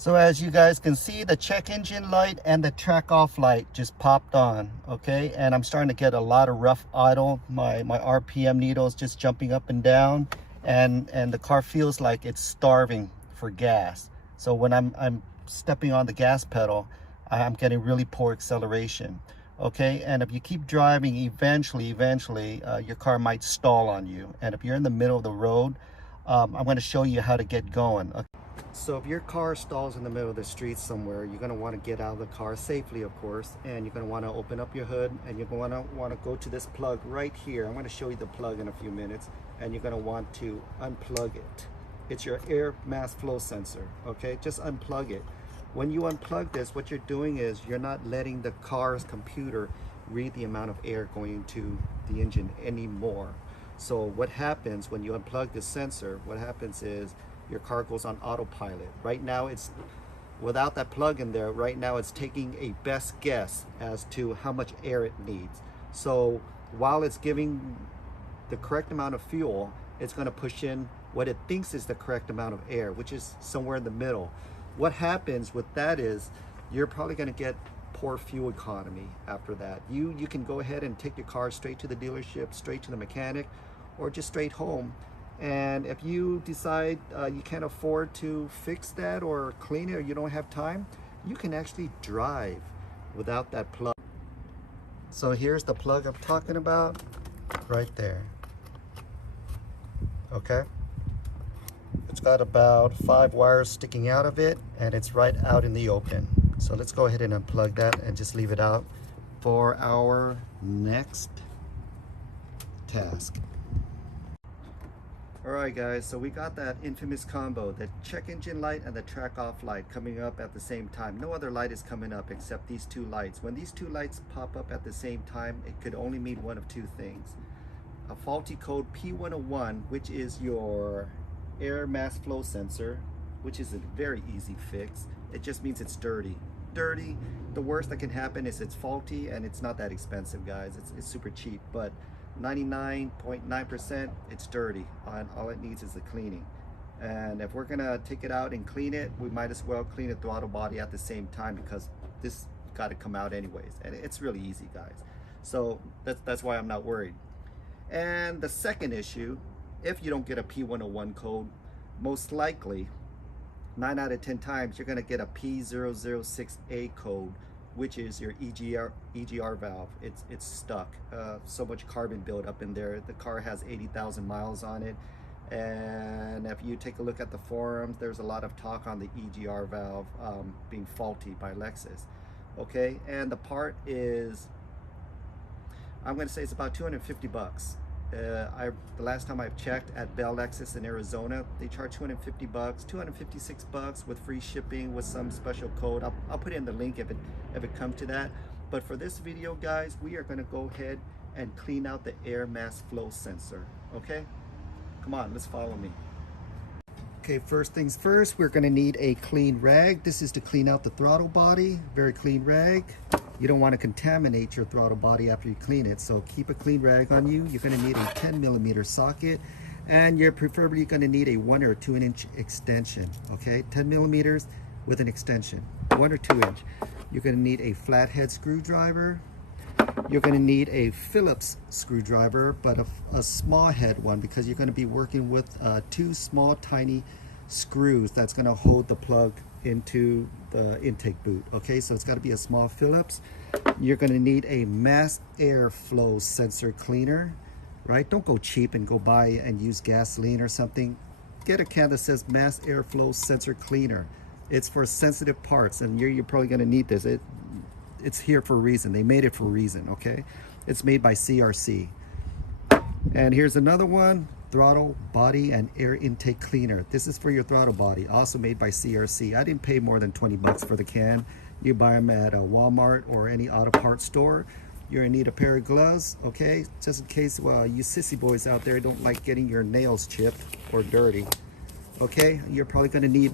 So as you guys can see, the check engine light and the Trac Off light just popped on, okay? And I'm starting to get a lot of rough idle. My RPM needle is just jumping up and down, and the car feels like it's starving for gas. So when I'm stepping on the gas pedal, I'm getting really poor acceleration, okay? And if you keep driving, eventually your car might stall on you. And if you're in the middle of the road, I'm going to show you how to get going. Okay? So if your car stalls in the middle of the street somewhere, you're going to want to get out of the car safely, of course, and you're going to want to open up your hood, and you're going to want to go to this plug right here. I'm going to show you the plug in a few minutes, and you're going to want to unplug it. It's your air mass flow sensor, okay? Just unplug it. When you unplug this, what you're doing is you're not letting the car's computer read the amount of air going into the engine anymore. So what happens when you unplug the sensor, what happens is your car goes on autopilot. Right now it's, without that plug in there, right now it's taking a best guess as to how much air it needs. So while it's giving the correct amount of fuel, it's going to push in what it thinks is the correct amount of air, which is somewhere in the middle. What happens with that is you're probably going to get poor fuel economy after that. You can go ahead and take your car straight to the dealership, straight to the mechanic, or just straight home. And if you decide you can't afford to fix that or clean it, or you don't have time, you can actually drive without that plug. So here's the plug I'm talking about, right there. Okay? It's got about 5 wires sticking out of it, and it's right out in the open. So let's go ahead and unplug that and just leave it out for our next task. Alright guys, so we got that infamous combo, the check engine light and the Trac Off light coming up at the same time. No other light is coming up except these two lights. When these two lights pop up at the same time, it could only mean one of two things. A faulty code P0101, which is your air mass flow sensor, which is a very easy fix. It just means it's dirty. Dirty, the worst that can happen is it's faulty, and it's not that expensive, guys. It's super cheap, but 99.9% it's dirty, and all it needs is the cleaning. And if we're gonna take it out and clean it, we might as well clean the throttle body at the same time, because this got to come out anyways, and it's really easy, guys. So that's why I'm not worried. And the second issue, if you don't get a P101 code, most likely 9 out of 10 times you're gonna get a P006A code, which is your EGR valve. It's stuck. So much carbon buildup in there. The car has 80,000 miles on it, and if you take a look at the forums, there's a lot of talk on the EGR valve being faulty by Lexus. Okay, and the part is, I'm going to say it's about 250 bucks. The last time I've checked at Bell Lexus in Arizona, they charge 250 bucks, 256 bucks with free shipping with some special code. I'll put in the link if it comes to that. But for this video, guys, we are going to go ahead and clean out the air mass flow sensor. Okay, come on, let's follow me. Okay, first things first, we're going to need a clean rag. This is to clean out the throttle body. Very clean rag. You don't want to contaminate your throttle body after you clean it, so keep a clean rag on you. You're going to need a 10mm socket, and you're preferably going to need a 1 or 2 inch extension. Okay, 10mm with an extension, 1 or 2 inch. You're going to need a flathead screwdriver. You're going to need a Phillips screwdriver, but a small head one, because you're going to be working with 2 small tiny screws that's going to hold the plug into the intake boot. Okay, so it's got to be a small Phillips. You're going to need a mass airflow sensor cleaner, right? Don't go cheap and go buy and use gasoline or something. Get a can that says mass airflow sensor cleaner. It's for sensitive parts, and you're probably going to need this. It's here for a reason. They made it for a reason. Okay, it's made by CRC. And here's another one, Throttle Body and Air Intake Cleaner. This is for your throttle body, also made by CRC. I didn't pay more than 20 bucks for the can. You buy them at a Walmart or any auto parts store. You're gonna need a pair of gloves, okay? Just in case you sissy boys out there don't like getting your nails chipped or dirty. Okay, you're probably gonna need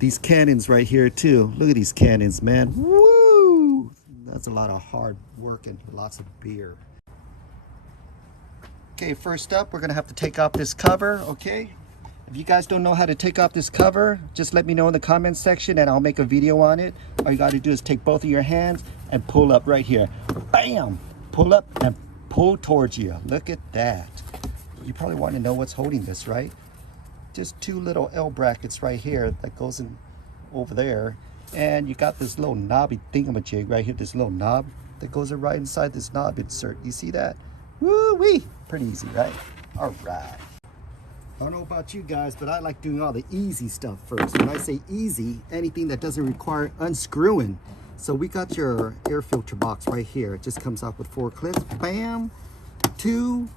these cannons right here too. Look at these cannons, man. Woo! That's a lot of hard work and lots of beer. Okay, first up, we're gonna have to take off this cover, okay? If you guys don't know how to take off this cover, just let me know in the comments section and I'll make a video on it. All you got to do is take both of your hands and pull up right here. Bam! Pull up and pull towards you. Look at that. You probably want to know what's holding this, right? Just two little L brackets right here that goes in over there. And you got this little knobby thingamajig right here, this little knob that goes right inside this knob insert. You see that? Woo-wee! Pretty easy, right? All right. I don't know about you guys, but I like doing all the easy stuff first. When I say easy, anything that doesn't require unscrewing. So we got your air filter box right here. It just comes out with 4 clips. Bam! 2,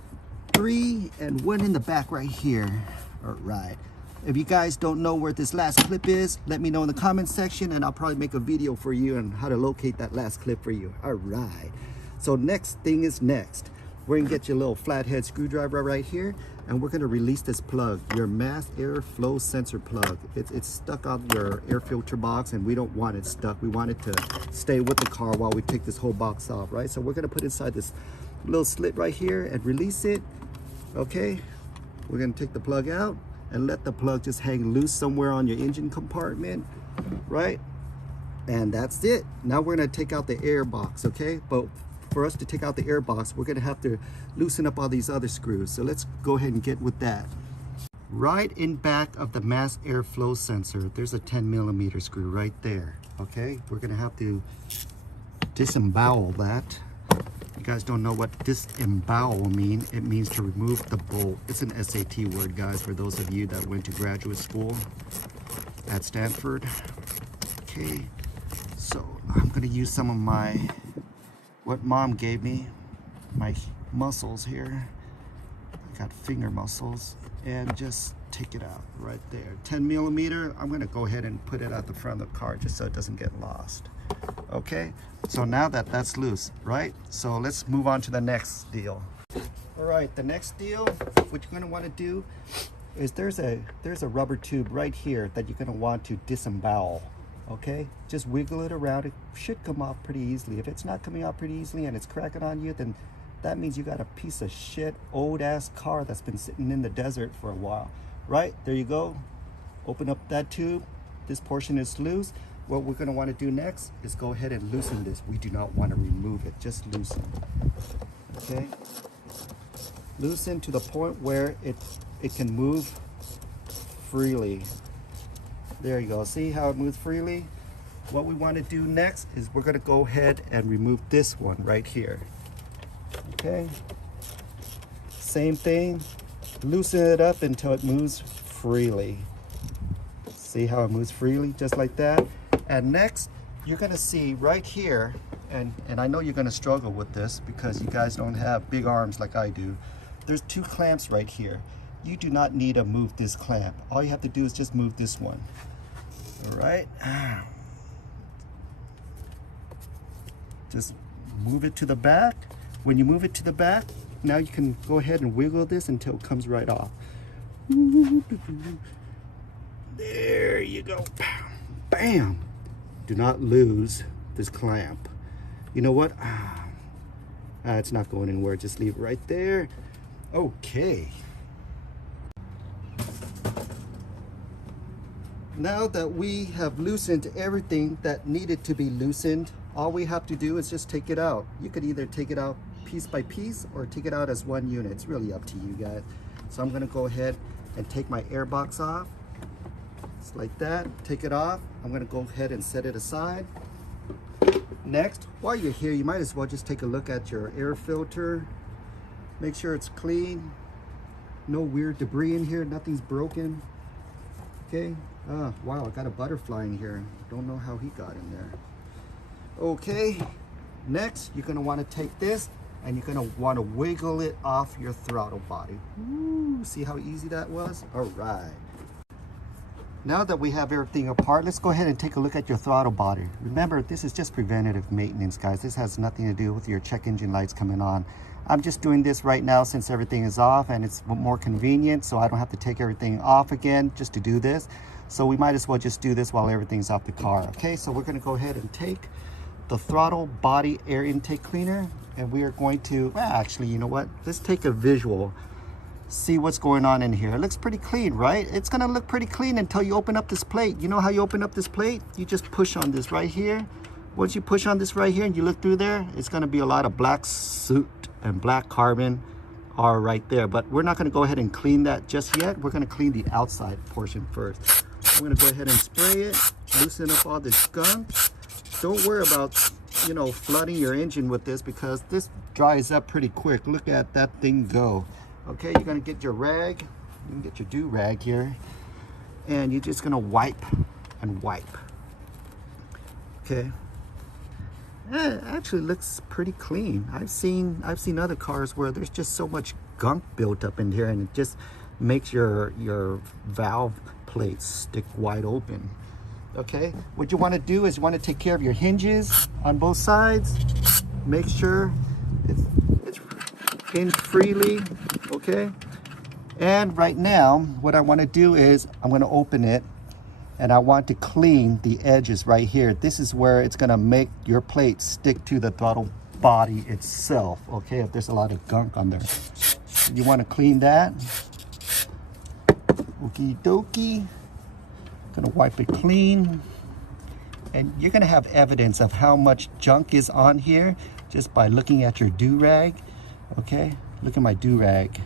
3, and 1 in the back right here. All right. If you guys don't know where this last clip is, let me know in the comment section and I'll probably make a video for you on how to locate that last clip for you. All right. So next thing is next. We're gonna get your little flathead screwdriver right here and we're gonna release this plug, your mass airflow sensor plug. It's stuck on your air filter box and we don't want it stuck. We want it to stay with the car while we take this whole box off, right? So we're gonna put inside this little slit right here and release it, okay? We're gonna take the plug out and let the plug just hang loose somewhere on your engine compartment, right? And that's it. Now we're gonna take out the air box, okay? But for us to take out the air box, we're gonna have to loosen up all these other screws. So let's go ahead and get with that. Right in back of the mass airflow sensor, there's a 10mm screw right there, okay? We're gonna have to disembowel that. You guys don't know what disembowel mean. It means to remove the bolt. It's an SAT word, guys, for those of you that went to graduate school at Stanford. Okay, so I'm gonna use some of what mom gave me, my muscles here. I got finger muscles, and just take it out right there. 10mm, I'm gonna go ahead and put it at the front of the car just so it doesn't get lost. Okay, so now that's loose, right? So let's move on to the next deal. All right, the next deal, what you're gonna wanna do is there's a rubber tube right here that you're gonna want to disembowel. Okay, just wiggle it around. It should come off pretty easily. If it's not coming out pretty easily and it's cracking on you, then that means you got a piece of shit old ass car that's been sitting in the desert for a while. Right, there you go. Open up that tube. This portion is loose. What we're gonna wanna do next is go ahead and loosen this. We do not wanna remove it, just loosen. Okay, loosen to the point where it can move freely. There you go, see how it moves freely? What we wanna do next is we're gonna go ahead and remove this one right here. Okay, same thing, loosen it up until it moves freely. See how it moves freely, just like that? And next, you're gonna see right here, and I know you're gonna struggle with this because you guys don't have big arms like I do. There's 2 clamps right here. You do not need to move this clamp. All you have to do is just move this one. All right? Just move it to the back. When you move it to the back, now you can go ahead and wiggle this until it comes right off. There you go. Bam! Do not lose this clamp. You know what? It's not going anywhere. Just leave it right there. Okay. Now that we have loosened everything that needed to be loosened, all we have to do is just take it out. You could either take it out piece by piece or take it out as one unit. It's really up to you guys. So I'm gonna go ahead and take my air box off. Just like that, take it off. I'm gonna go ahead and set it aside. Next, while you're here, you might as well just take a look at your air filter. Make sure it's clean. No weird debris in here, nothing's broken. Okay, wow, I got a butterfly in here. Don't know how he got in there. Okay, next, you're gonna wanna take this and you're gonna wanna wiggle it off your throttle body. Ooh, see how easy that was? All right. Now that we have everything apart, let's go ahead and take a look at your throttle body. Remember, this is just preventative maintenance, guys. This has nothing to do with your check engine lights coming on. I'm just doing this right now since everything is off and it's more convenient, so I don't have to take everything off again just to do this. So we might as well just do this while everything's off the car. Okay, so we're gonna go ahead and take the throttle body air intake cleaner and we are going to, well, actually, you know what? Let's take a visual. see what's going on in here. It looks pretty clean, right? It's gonna look pretty clean until you open up this plate. You know how you open up this plate? You just push on this right here. Once you push on this right here and you look through there, it's gonna be a lot of black soot and black carbon are right there. But we're not gonna go ahead and clean that just yet. We're gonna clean the outside portion first. I'm gonna go ahead and spray it, loosen up all this gunk. Don't worry about, you know, flooding your engine with this because this dries up pretty quick. Look at that thing go. Okay, you're gonna get your rag. You can get your do-rag here. And you're just gonna wipe and wipe. Okay. It actually looks pretty clean. I've seen other cars where there's just so much gunk built up in here and it just makes your valve plates stick wide open. Okay, what you want to do is you want to take care of your hinges on both sides. Make sure it's in freely, okay? And right now, what I want to do is I'm going to open it and I want to clean the edges right here. This is where it's going to make your plate stick to the throttle body itself, okay? If there's a lot of gunk on there. You want to clean that. Okie dokie. Gonna wipe it clean. And you're gonna have evidence of how much junk is on here just by looking at your do-rag. Okay, look at my do-rag.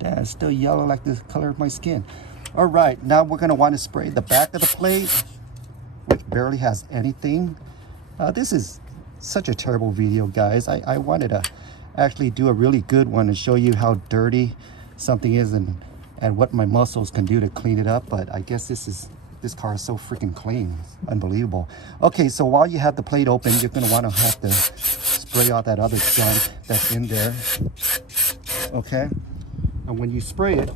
That's still yellow like the color of my skin. All right, now we're gonna want to spray the back of the plate, which barely has anything. This is such a terrible video, guys. I wanted to actually do a really good one and show you how dirty something is and what my muscles can do to clean it up, but I guess this car is so freaking clean. It's unbelievable. Okay, so while you have the plate open, you're gonna want to have to spray all that other junk that's in there. Okay, and when you spray it,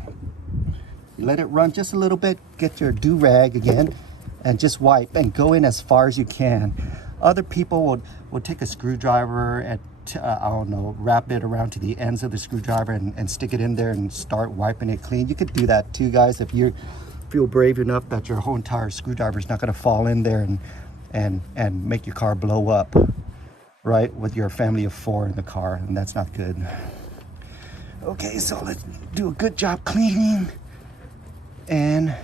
you let it run just a little bit, get your do-rag again, and just wipe and go in as far as you can. Other people will take a screwdriver and I don't know, wrap it around to the ends of the screwdriver and stick it in there and start wiping it clean. You could do that too, guys, if you feel brave enough that your whole entire screwdriver is not going to fall in there and make your car blow up, right, with your family of 4 in the car, and that's not good. Okay, so let's do a good job cleaning, and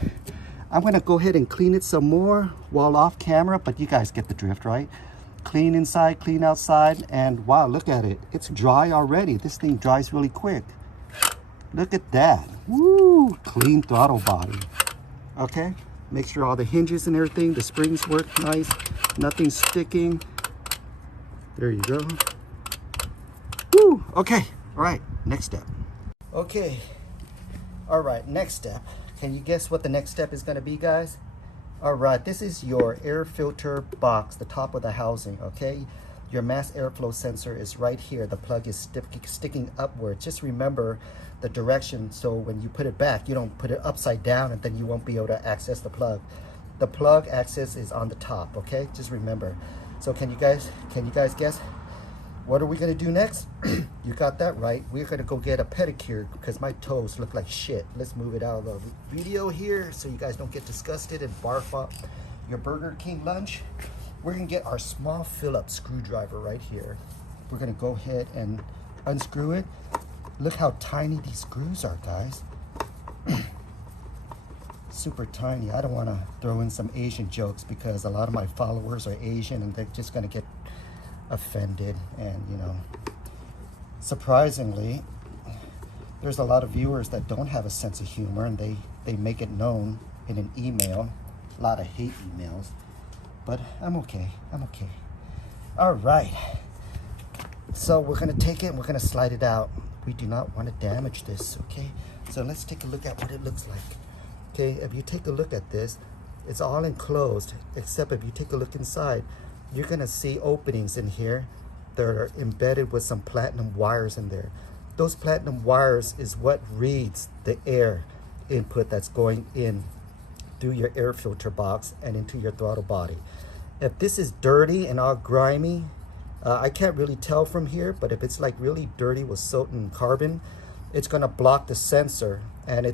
I'm going to go ahead and clean it some more while off camera, but you guys get the drift, right? Clean inside, clean outside, and wow, look at it. It's dry already. This thing dries really quick. Look at that. Woo! Clean throttle body. Okay, make sure all the hinges and everything, the springs work nice. Nothing's sticking. There you go. Woo! Okay, all right, next step. Okay, all right, next step. Can you guess what the next step is gonna be, guys? All right, this is your air filter box, the top of the housing, okay? Your mass airflow sensor is right here. The plug is sticking upward. Just remember the direction, so when you put it back, you don't put it upside down and then you won't be able to access the plug. The plug access is on the top, okay? Just remember. So can you guys guess? What are we gonna do next? You got that right. We're gonna go get a pedicure because my toes look like shit. Let's move it out of the video here so you guys don't get disgusted and barf up your Burger King lunch. We're gonna get our small Phillips screwdriver right here. We're gonna go ahead and unscrew it. Look how tiny these screws are, guys. Super tiny. I don't wanna throw in some Asian jokes because a lot of my followers are Asian and they're just gonna get offended, and you know, surprisingly, there's a lot of viewers that don't have a sense of humor, and they make it known in an email. A lot of hate emails, but I'm okay. All right, so we're gonna take it and we're gonna slide it out. We do not want to damage this, okay? So let's take a look at what it looks like. Okay, if you take a look at this, it's all enclosed, except if you take a look inside, you're gonna see openings in here that are embedded with some platinum wires in there. Those platinum wires is what reads the air input that's going in through your air filter box and into your throttle body. If this is dirty and all grimy, I can't really tell from here, but if it's like really dirty with soot and carbon, it's gonna block the sensor, and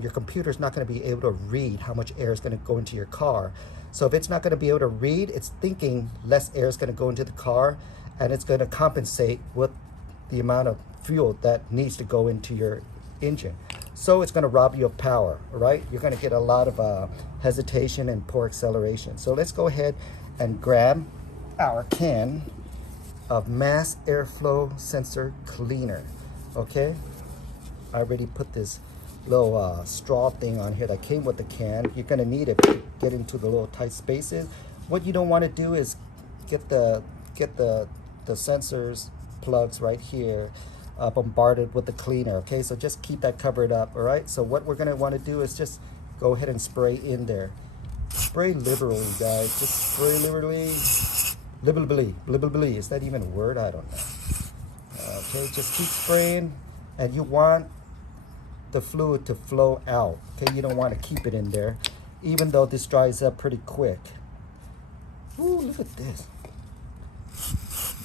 your computer's not gonna be able to read how much air is gonna go into your car. So if it's not going to be able to read, it's thinking less air is going to go into the car, and it's going to compensate with the amount of fuel that needs to go into your engine. So it's going to rob you of power, right? You're going to get a lot of hesitation and poor acceleration. So let's go ahead and grab our can of mass airflow sensor cleaner. Okay, I already put this little straw thing on here that came with the can. You're going to need it to get into the little tight spaces. What you don't want to do is get the sensors plugs right here bombarded with the cleaner. Okay, so just keep that covered up. All right, so what we're going to want to do is just go ahead and spray in there. Spray liberally, guys. Just spray liberally. Liberally. Is that even a word? I don't know. Okay, just keep spraying, and you want the fluid to flow out. Okay, you don't want to keep it in there, even though this dries up pretty quick. Ooh, look at this.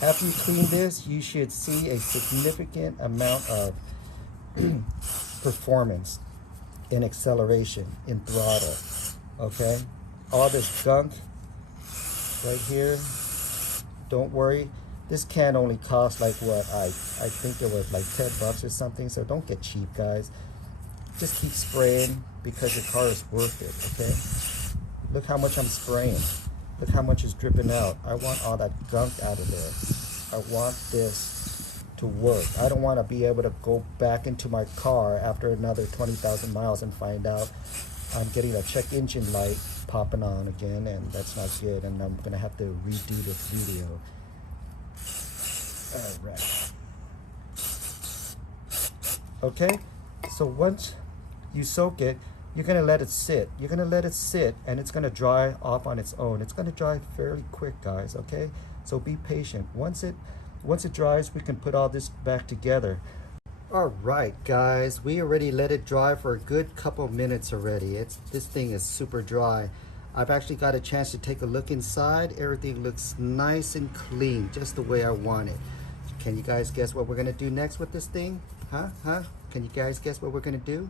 After you clean this, you should see a significant amount of performance in acceleration, in throttle. Okay, all this gunk right here, don't worry. This can only cost like what, I think it was like 10 bucks or something, so don't get cheap, guys. Just keep spraying because your car is worth it. Okay, look how much I'm spraying. Look how much is dripping out. I want all that gunk out of there. I want this to work. I don't want to be able to go back into my car after another 20,000 miles and find out I'm getting a check engine light popping on again, and that's not good, and I'm gonna have to redo this video. All right. Okay, so once you soak it, you're gonna let it sit. You're gonna let it sit, and it's gonna dry off on its own. It's gonna dry fairly quick, guys. Okay, so be patient. Once it dries, we can put all this back together. All right, guys, we already let it dry for a good couple minutes already. This thing is super dry. I've actually got a chance to take a look inside. Everything looks nice and clean, just the way I want it. Can you guys guess what we're gonna do next with this thing? Huh? Can you guys guess what we're gonna do?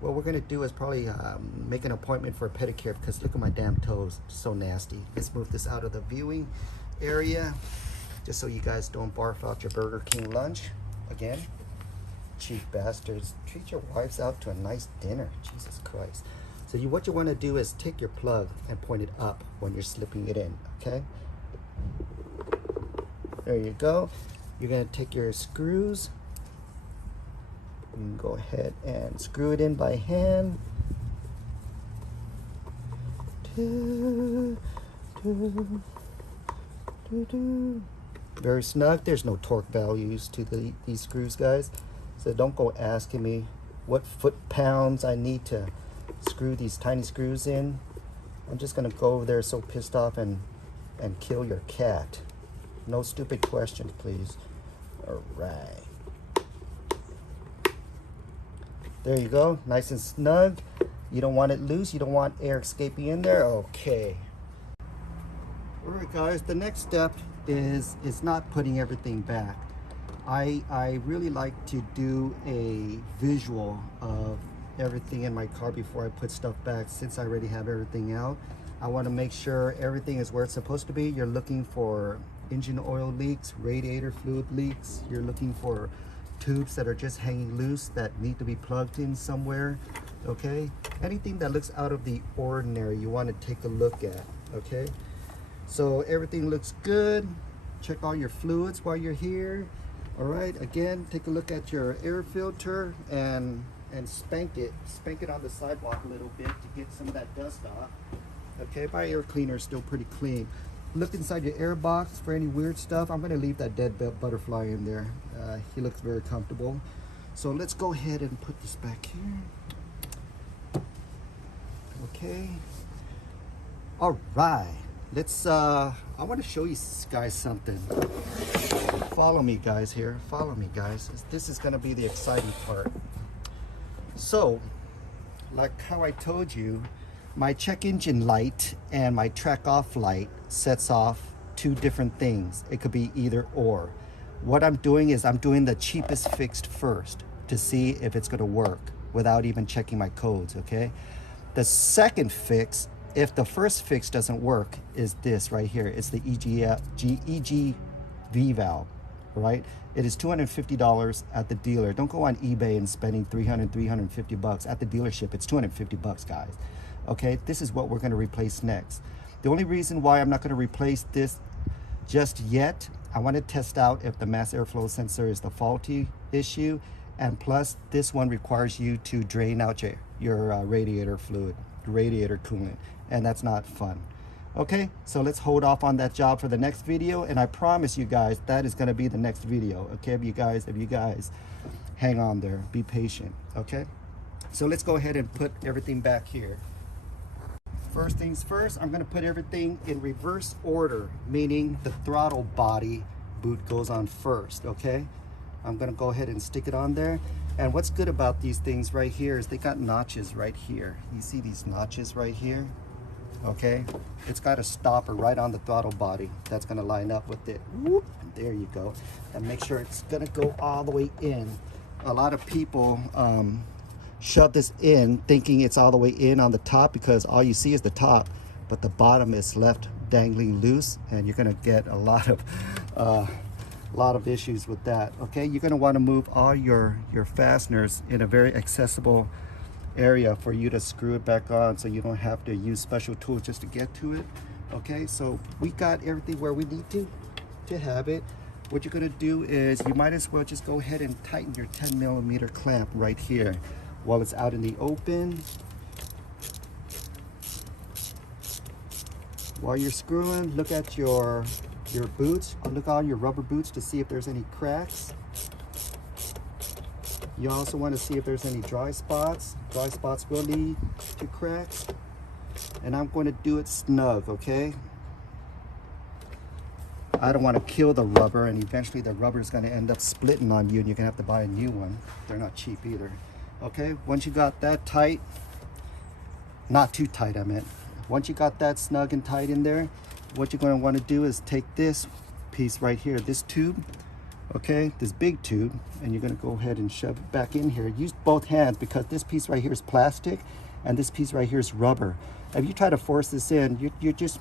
What we're gonna do is probably make an appointment for a pedicure, because look at my damn toes, so nasty. Let's move this out of the viewing area, just so you guys don't barf out your Burger King lunch again. Cheap bastards. Treat your wives out to a nice dinner. Jesus Christ. So what you want to do is take your plug and point it up when you're slipping it in. Okay, there you go. You're going to take your screws and go ahead and screw it in by hand. Very snug. There's no torque values to these screws, guys, so don't go asking me what foot-pounds I need to screw these tiny screws in. I'm just gonna go over there so pissed off and kill your cat. No stupid questions, please. All right, there you go, nice and snug. You don't want it loose, you don't want air escaping in there. Okay. All right, guys, the next step is not putting everything back. I really like to do a visual of everything in my car before I put stuff back. Since I already have everything out, I want to make sure everything is where it's supposed to be. You're looking for engine oil leaks, radiator fluid leaks. You're looking for tubes that are just hanging loose that need to be plugged in somewhere. Okay, anything that looks out of the ordinary you want to take a look at. Okay, so everything looks good. Check all your fluids while you're here. All right, again, take a look at your air filter and spank it on the sidewalk a little bit to get some of that dust off. Okay, my air cleaner is still pretty clean. Look inside your air box for any weird stuff. I'm gonna leave that dead butterfly in there. He looks very comfortable. So let's go ahead and put this back here. Okay. All right, let's I want to show you guys something. Follow me, guys, here. Follow me, guys. This is going to be the exciting part. So, like how I told you, my check engine light and my Trac Off light sets off two different things. It could be either or. What I'm doing is I'm doing the cheapest fix first to see if it's going to work without even checking my codes, okay? The second fix, if the first fix doesn't work, is this right here. It's the EGV valve. right? It is $250 at the dealer. Don't go on eBay and spending $350 at the dealership. It's $250, guys. Okay, this is what we're going to replace next. The only reason why I'm not going to replace this just yet, I want to test out if the mass airflow sensor is the faulty issue, and plus this one requires you to drain out your radiator fluid, radiator coolant, and that's not fun. Okay, so let's hold off on that job for the next video, and I promise you guys that is going to be the next video. Okay, if you guys hang on there, be patient. Okay, so let's go ahead and put everything back here. First things first, I'm going to put everything in reverse order, meaning the throttle body boot goes on first. Okay, I'm going to go ahead and stick it on there. And what's good about these things right here is they got notches right here. You see these notches right here? Okay, it's got a stopper right on the throttle body that's going to line up with it. Whoop, there you go. And make sure it's going to go all the way in. A lot of people shove this in thinking it's all the way in on the top, because all you see is the top, but the bottom is left dangling loose, and you're going to get a lot of issues with that. Okay, you're going to want to move all your fasteners in a very accessible area for you to screw it back on, so you don't have to use special tools just to get to it. Okay, so we got everything where we need to have it. What you're going to do is you might as well just go ahead and tighten your 10mm clamp right here while it's out in the open. While you're screwing, look at your boots, look on your rubber boots to see if there's any cracks. You also want to see if there's any dry spots. Dry spots will lead to cracks. And I'm going to do it snug, okay? I don't want to kill the rubber, and eventually the rubber is going to end up splitting on you, and you're going to have to buy a new one. They're not cheap either. Okay, once you got that tight, not too tight I meant, once you got that snug and tight in there, what you're going to want to do is take this piece right here, this tube, okay, this big tube, and you're going to go ahead and shove it back in here. Use both hands, because this piece right here is plastic and this piece right here is rubber. If you try to force this in, you're just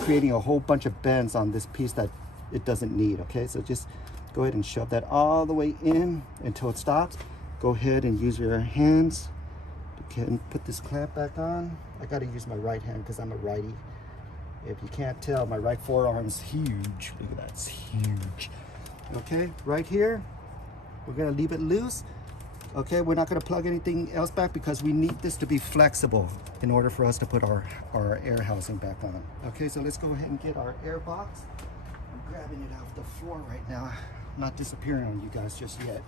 creating a whole bunch of bends on this piece that it doesn't need. Okay, so just go ahead and shove that all the way in until it stops. Go ahead and use your hands to put this clamp back on. I got to use my right hand because I'm a righty. If you can't tell, my right forearm's huge. Look at that, it's huge. Okay, right here, we're gonna leave it loose. Okay, we're not gonna plug anything else back because we need this to be flexible in order for us to put our air housing back on. Okay, so let's go ahead and get our air box. I'm grabbing it off the floor right now. I'm not disappearing on you guys just yet.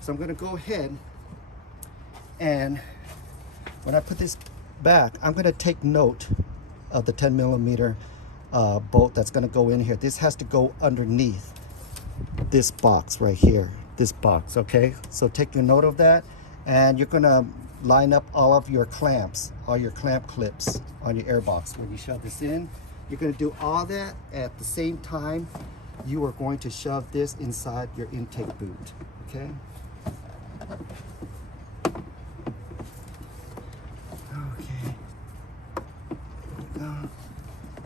So I'm gonna go ahead, and when I put this back, I'm gonna take note of the 10mm bolt that's gonna go in here. This has to go underneath this box right here, this box. Okay, so take your note of that, and you're gonna line up all of your clamps, all your clamp clips on your air box. When you shove this in, you're gonna do all that at the same time. You are going to shove this inside your intake boot. Okay,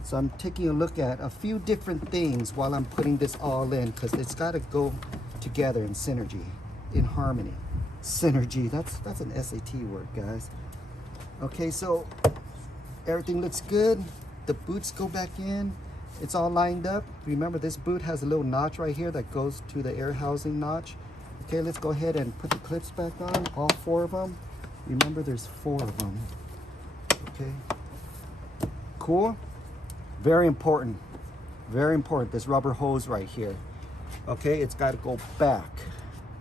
so I'm taking a look at a few different things while I'm putting this all in, because it's got to go together in synergy, in harmony. Synergy, that's an SAT word, guys. Okay, so everything looks good. The boots go back in. It's all lined up. Remember, this boot has a little notch right here that goes to the air housing notch. Okay, let's go ahead and put the clips back on, all 4 of them. Remember, there's 4 of them. Okay, cool. Very important, this rubber hose right here. Okay, it's got to go back.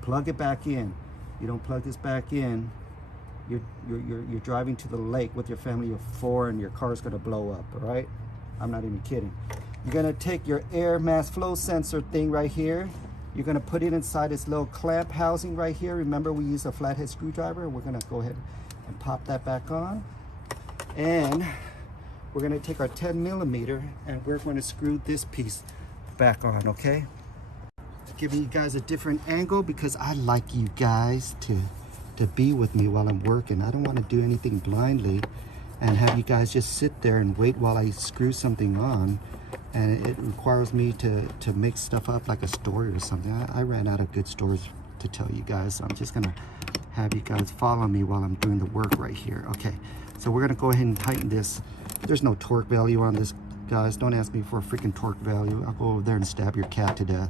Plug it back in. You don't plug this back in, you're driving to the lake with your family of 4 and your car's going to blow up. All right, I'm not even kidding. You're going to take your air mass flow sensor thing right here. You're going to put it inside this little clamp housing right here. Remember, we use a flathead screwdriver. We're going to go ahead and pop that back on, and we're going to take our 10mm and we're going to screw this piece back on. Okay, giving you guys a different angle because I like you guys to be with me while I'm working. I don't want to do anything blindly and have you guys just sit there and wait while I screw something on and it requires me to make stuff up like a story or something. I ran out of good stories to tell you guys, so I'm just gonna have you guys follow me while I'm doing the work right here. Okay, so we're gonna go ahead and tighten this. There's no torque value on this, guys. Don't ask me for a freaking torque value. I'll go over there and stab your cat to death.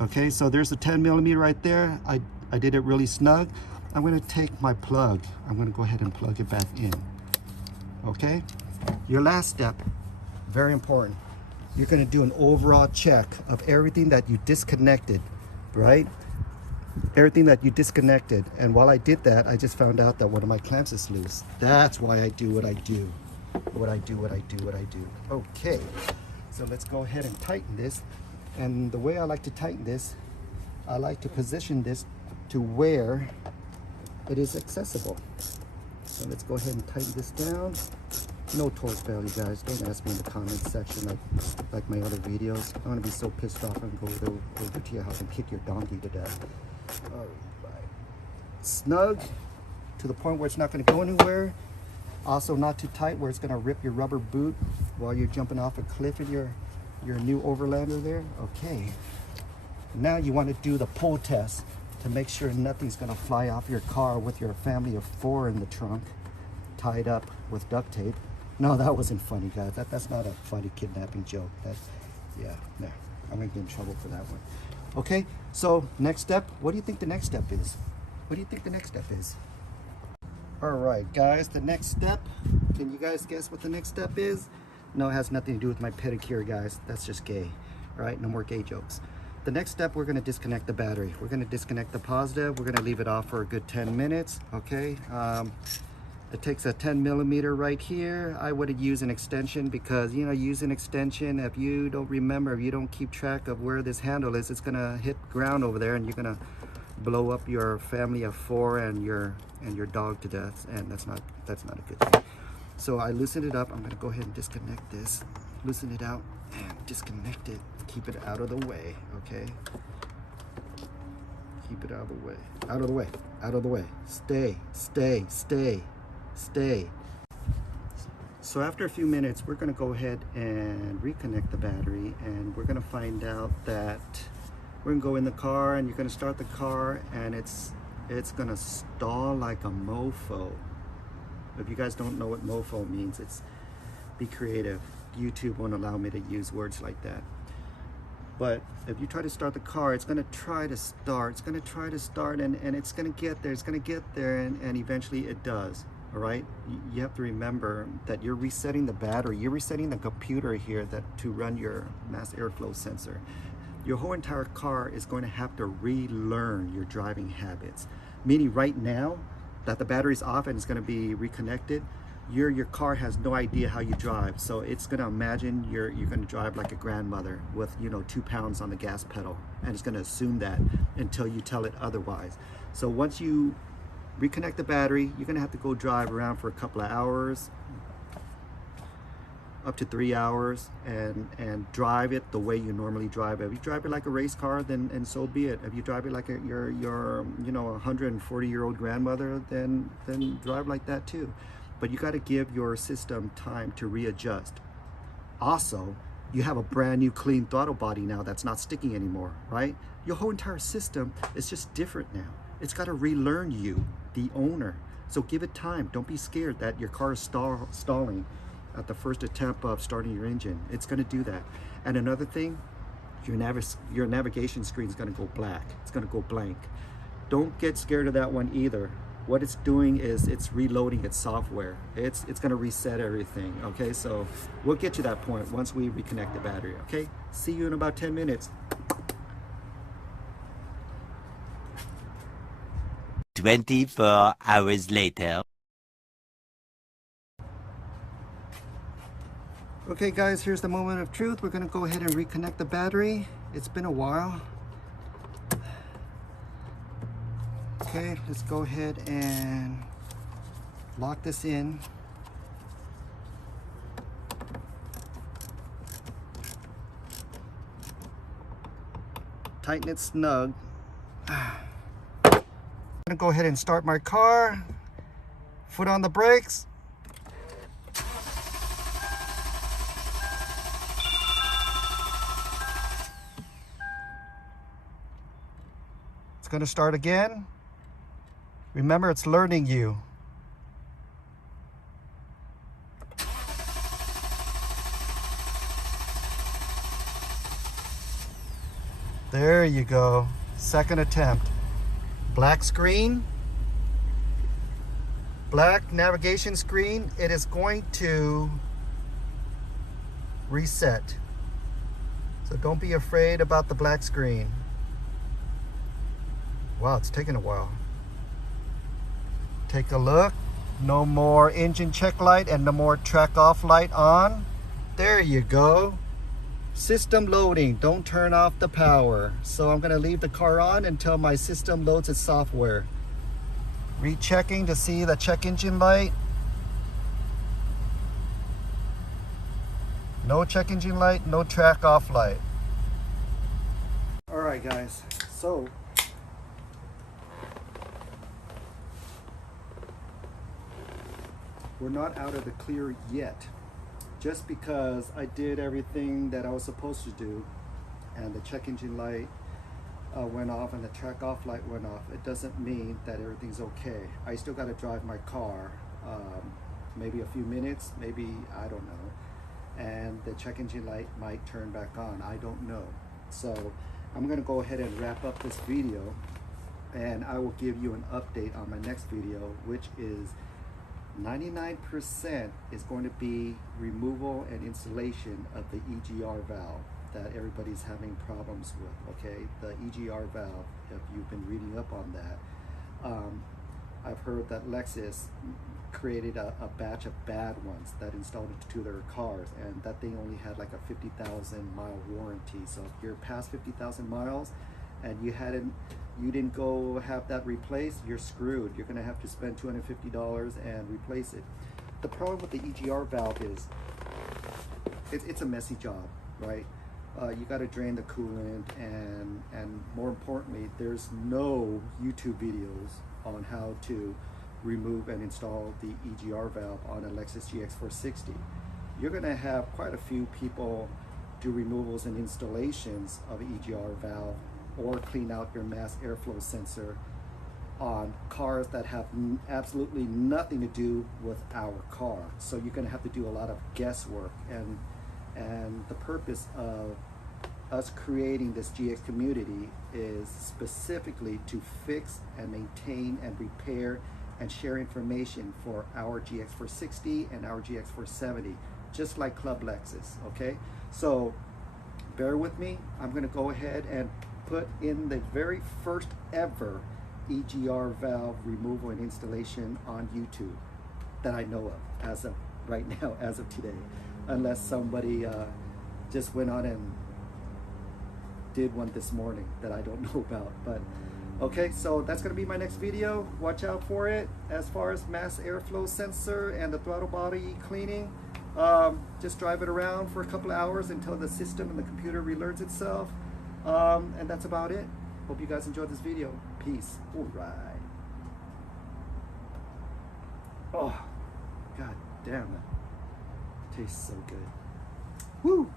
Okay, so there's the 10 millimeter right there. I did it really snug. I'm gonna take my plug. I'm gonna go ahead and plug it back in. Okay, your last step, very important. You're gonna do an overall check of everything that you disconnected, right? Everything that you disconnected. And while I did that, I just found out that one of my clamps is loose. That's why I do what I do. What I do. Okay, so let's go ahead and tighten this. And the way I like to tighten this, I like to position this to where it is accessible. So let's go ahead and tighten this down. No torque value, guys. Don't ask me in the comments section like my other videos. I'm gonna be so pissed off and go over to your house and kick your donkey to death. All right. Snug to the point where it's not gonna go anywhere. Also not too tight where it's gonna rip your rubber boot while you're jumping off a cliff in your new Overlander there. Okay. Now you want to do the pull test to make sure nothing's gonna fly off your car with your family of 4 in the trunk, tied up with duct tape. No, that wasn't funny, guys. That's not a funny kidnapping joke. Yeah, no, I'm gonna get in trouble for that one. Okay, so next step. What do you think the next step is? What do you think the next step is? All right, guys, the next step. Can you guys guess what the next step is? No, it has nothing to do with my pedicure, guys. That's just gay. All right, no more gay jokes. The next step, we're gonna disconnect the battery. We're gonna disconnect the positive. We're gonna leave it off for a good 10 minutes, okay? It takes a 10 millimeter right here. I would use an extension because, you know, use an extension. If you don't remember, if you don't keep track of where this handle is, it's gonna hit ground over there and you're gonna blow up your family of 4 and your dog to death, and that's not a good thing. So I loosened it up. I'm gonna go ahead and disconnect this. Loosen it out and disconnect it. Keep it out of the way, okay? Keep it out of the way. Out of the way. Out of the way. Stay. So after a few minutes, we're gonna go ahead and reconnect the battery, and we're gonna find out that we're gonna go in the car, and you're gonna start the car, and it's gonna stall like a mofo. If you guys don't know what mofo means, it's be creative. YouTube won't allow me to use words like that. But if you try to start the car, it's gonna try to start. It's gonna try to start, and it's gonna get there. It's gonna get there, and eventually it does. All right. You have to remember that you're resetting the battery. You're resetting the computer here to run your mass airflow sensor. Your whole entire car is going to have to relearn your driving habits. Meaning right now that the battery's off and it's going to be reconnected, your car has no idea how you drive. So it's going to imagine you're going to drive like a grandmother with, you know, 2 pounds on the gas pedal, and it's going to assume that until you tell it otherwise. So once you reconnect the battery, you're going to have to go drive around for a couple of hours, up to 3 hours, and drive it the way you normally drive it. If you drive it like a race car, then and so be it. If you drive it like your you know, 140-year-old grandmother, then drive like that too. But you got to give your system time to readjust. Also, you have a brand new clean throttle body now that's not sticking anymore, right? Your whole entire system is just different now. It's got to relearn you, the owner. So give it time. Don't be scared that your car is stalling at the first attempt of starting your engine. It's going to do that. And another thing, your navigation screen is going to go black. It's going to go blank. Don't get scared of that one either. What it's doing is it's reloading its software. It's going to reset everything. Okay, so we'll get to that point once we reconnect the battery. Okay, see you in about 10 minutes. 24 hours later. Okay guys, here's the moment of truth. We're gonna go ahead and reconnect the battery. It's been a while. Okay, let's go ahead and lock this in. Tighten it snug. I'm gonna go ahead and start my car. Foot on the brakes. It's going to start again. Remember, it's learning you. There you go. Second attempt. Black screen. Black navigation screen. It is going to reset. So don't be afraid about the black screen. Wow, it's taking a while. Take a look. No more engine check light and no more track off light on. There you go. System loading. Don't turn off the power. So I'm going to leave the car on until my system loads its software. Rechecking to see the check engine light. No check engine light, no track off light. Alright guys, so we're not out of the clear yet. Just because I did everything that I was supposed to do and the check engine light went off and the track off light went off, it doesn't mean that everything's okay. I still got to drive my car maybe a few minutes, maybe, I don't know, and the check engine light might turn back on. I don't know. So I'm going to go ahead and wrap up this video, and I will give you an update on my next video, which is 99% is going to be removal and installation of the EGR valve that everybody's having problems with. Okay, the EGR valve, if you've been reading up on that, I've heard that Lexus created a batch of bad ones that installed it to their cars, and that thing only had like a 50,000 mile warranty. So if you're past 50,000 miles and you didn't go have that replaced, you're screwed. You're gonna have to spend $250 and replace it. The problem with the EGR valve is it's a messy job, right? You got to drain the coolant, and more importantly, there's no YouTube videos on how to remove and install the EGR valve on a Lexus GX460. You're going to have quite a few people do removals and installations of EGR valve or clean out your mass airflow sensor on cars that have absolutely nothing to do with our car. So you're going to have to do a lot of guesswork, and the purpose of us creating this GX community is specifically to fix and maintain and repair and share information for our GX460 and our GX470, just like Club Lexus. Okay, so bear with me. I'm going to go ahead and put in the very first ever EGR valve removal and installation on YouTube that I know of as of right now, as of today, unless somebody just went on and did one this morning that I don't know about. But okay, so that's going to be my next video. Watch out for it. As far as mass airflow sensor and the throttle body cleaning, just drive it around for a couple of hours until the system and the computer relearns itself, and that's about it. Hope you guys enjoyed this video. Peace. All right. Oh, god damn it. Tastes so good. Woo!